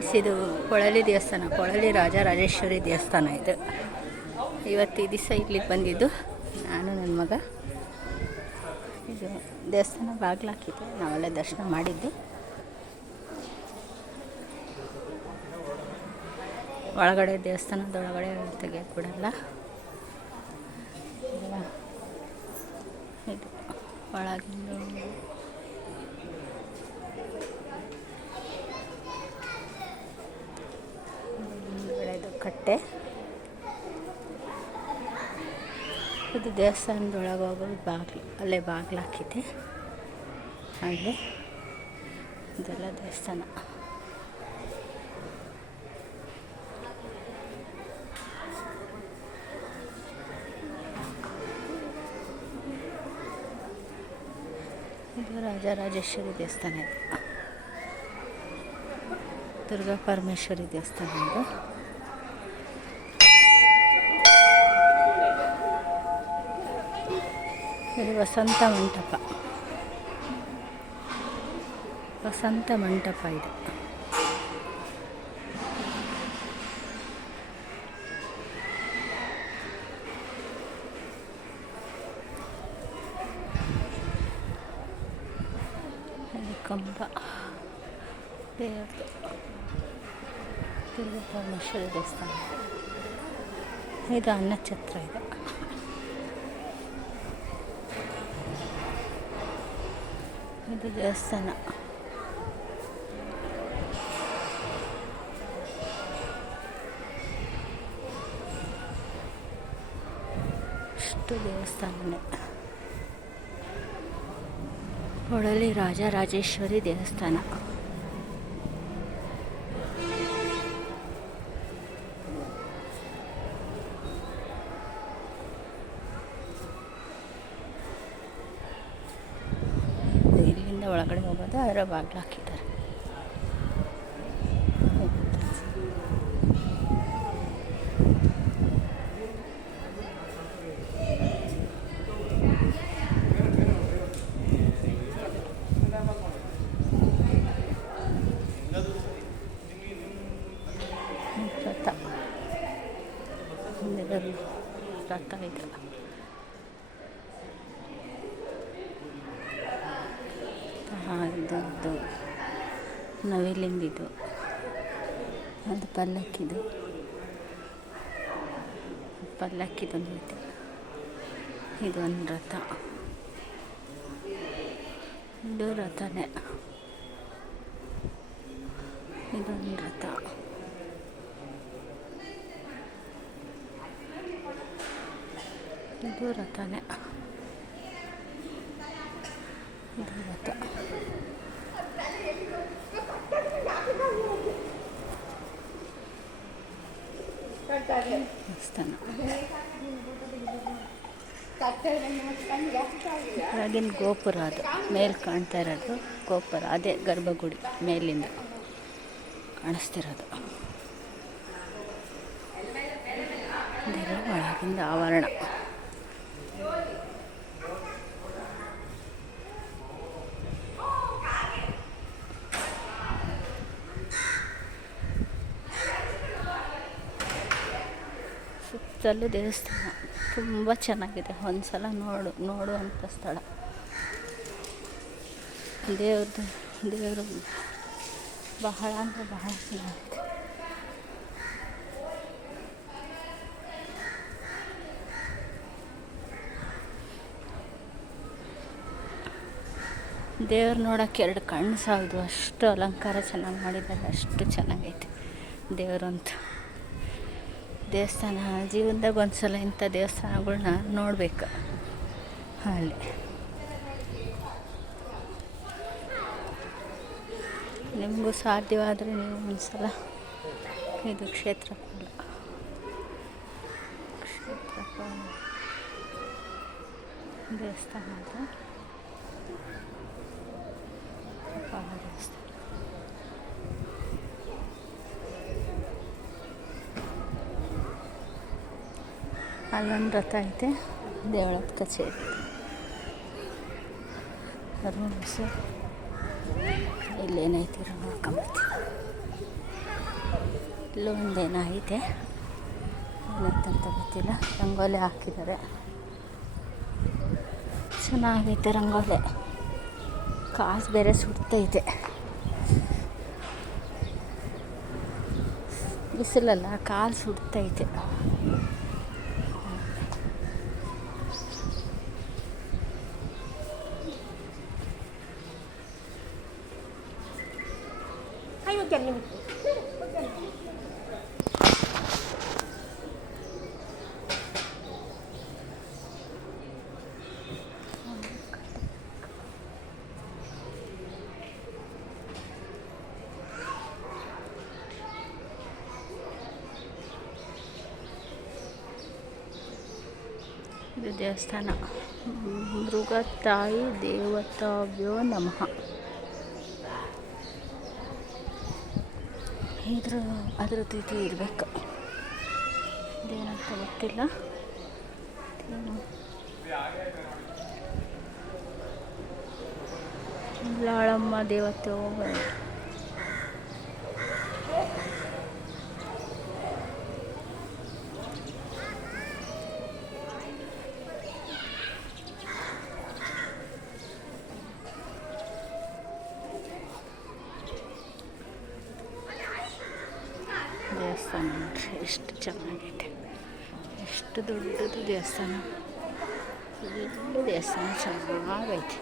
Friends, ಇದು ಕೊಳಲಿ ದೇವಸ್ಥಾನ, ಕೊಳಲಿ ರಾಜರಾಜೇಶ್ವರಿ ದೇವಸ್ಥಾನ ಇದು. ಇವತ್ತು ಈ ದಿವಸ ಇಲ್ಲಿಗೆ ಬಂದಿದ್ದು ನಾನು ನನ್ನ ಮಗ. ಇದು ದೇವಸ್ಥಾನ ಬಾಗಿಲಾಕಿದೆ, ನಾವೆಲ್ಲ ದರ್ಶನ ಮಾಡಿದ್ದು. ಒಳಗಡೆ ದೇವಸ್ಥಾನದೊಳಗಡೆ ತೆಗಿಯೋಕ್ಕೆ ಬಿಡಲ್ಲ. ಇದು ಒಳಗಿಂದು ಇದು ಕಟ್ಟೆ. ಇದು ದೇವಸ್ಥಾನದೊಳಗೆ ಹೋಗೋದು ಬಾಗಿಲು, ಅಲ್ಲೇ ಬಾಗಿಲು ಹಾಕಿದೆ. ಹಾಗೆ ಇದೆಲ್ಲ ದೇವಸ್ಥಾನ. ಇದು ರಾಜರಾಜೇಶ್ವರಿ ದೇವಸ್ಥಾನ. ಇದು ದುರ್ಗಾ ಪರಮೇಶ್ವರಿ ದೇವಸ್ಥಾನ. ಇದು ವಸಂತ ಮಂಟಪ. ವಸಂತ ಮಂಟಪ ಇದು. ಕಂಬ ದೇವರದು. ದುರ್ಗಾ ಪರಮೇಶ್ವರಿ ದೇವಸ್ಥಾನ. ಇದು ಅನ್ನಛತ್ರ. ಇದು ದೇವಸ್ಥಾನ. ಇಷ್ಟು ದೇವಸ್ಥಾನನೇ. ಕೊಳಲಿ ರಾಜರಾಜೇಶ್ವರಿ ದೇವಸ್ಥಾನ. ಇಲ್ಲಿಂದ ಒಳಗಡೆ ಹೋಗೋದು, ಅದರ ಬಾಗಿಲು ಹಾಕಿದ್ದಾರೆ. ರಥ ಇದೆ. ಇದೊಂದು ನವಿಲಿಂದಿದು, ಅದು ಪಲ್ಲಕ್ಕಿದು. ಪಲ್ಲಕ್ಕಿದೊಂದು ಐತೆ. ಇದೊಂದು ರಥ. ಇದು ರಥನೇ. ಇದೊಂದು ರಥ. ಇದು ರಥನೇ. ಇದು ರಥ. ದೇವಸ್ಥಾನ. ಹೊರಗಿನ ಗೋಪುರ, ಅದು ಮೇಲೆ ಕಾಣ್ತಾ ಇರೋದು ಗೋಪುರ. ಅದೇ ಗರ್ಭಗುಡಿ ಮೇಲಿಂದ ಕಾಣಿಸ್ತಿರೋದು. ಇದೆಲ್ಲ ಒಳಗಿಂದ ಆವರಣ. ಸುತ್ತಲೂ ದೇವಸ್ಥಾನ ತುಂಬ ಚೆನ್ನಾಗಿದೆ. ಒಂದು ಸಲ ನೋಡುವಂಥ ಸ್ಥಳ. ದೇವರು ಬಹಳ ಅಂದರೆ ಬಹಳ ಚೆನ್ನಾಗಿದೆ. ದೇವ್ರು ನೋಡೋಕ್ಕೆ ಎರಡು ಕಣ್ಣು ಸಾಲದು, ಅಷ್ಟು ಅಲಂಕಾರ ಚೆನ್ನಾಗಿ ಮಾಡಿದ್ದಾರೆ. ಅಷ್ಟು ಚೆನ್ನಾಗೈತೆ ದೇವರಂತ. ದೇವಸ್ಥಾನ ಜೀವನದಾಗ ಒಂದು ಸಲ ಇಂಥ ದೇವಸ್ಥಾನಗಳ್ನ ನೋಡಬೇಕು. ಅಲ್ಲಿ ನಿಮಗೂ ಸಾಧ್ಯವಾದರೆ ನೀವು ಒಂದು ಸಲ ಇದು ಕ್ಷೇತ್ರಫಲ ದೇವಸ್ಥಾನ ಅಂತ. ದೇವಸ್ಥಾನ ಅಲ್ಲೊಂದು ರಥ ಐತೆ. ದೇವಳದ ಕಚೇರಿ ರೂಮ್ಸು ಇಲ್ಲೇನೈತಿ ನೋಡ್ಕೊಂಬತ್ತಿ. ಇಲ್ಲೂ ಒಂದೇನೋ ಐತೆ, ಏನಂತ ಗೊತ್ತಿಲ್ಲ. ರಂಗೋಲಿ ಹಾಕಿದ್ದಾರೆ, ಚೆನ್ನಾಗೈತೆ ರಂಗೋಲಿ. ಕಾಸು ಬೇರೆ ಸುಡ್ತೈತೆ, ಬಿಸಿಲಲ್ಲ ಕಾಲು ಸುಡ್ತೈತೆ. ಇದು ದೇವಸ್ಥಾನ. ಮೃಗತಾಯಿ ದೇವತಾಭ್ಯೋ ನಮಃ. ಅದ್ರದ್ದು ಇದು ಇರಬೇಕು, ಇದೇನಂತ ಗೊತ್ತಿಲ್ಲ. ಲಾಳಮ್ಮ ದೇವತೆ ದೇವಸ್ಥಾನ ನೋಡ್ರಿ ಎಷ್ಟು ಚೆನ್ನಾಗೈತೆ, ಎಷ್ಟು ದೊಡ್ಡದು ದೇವಸ್ಥಾನ. ಎಲ್ಲ ದೇವಸ್ಥಾನ ಚೆನ್ನಾಗೈತೆ.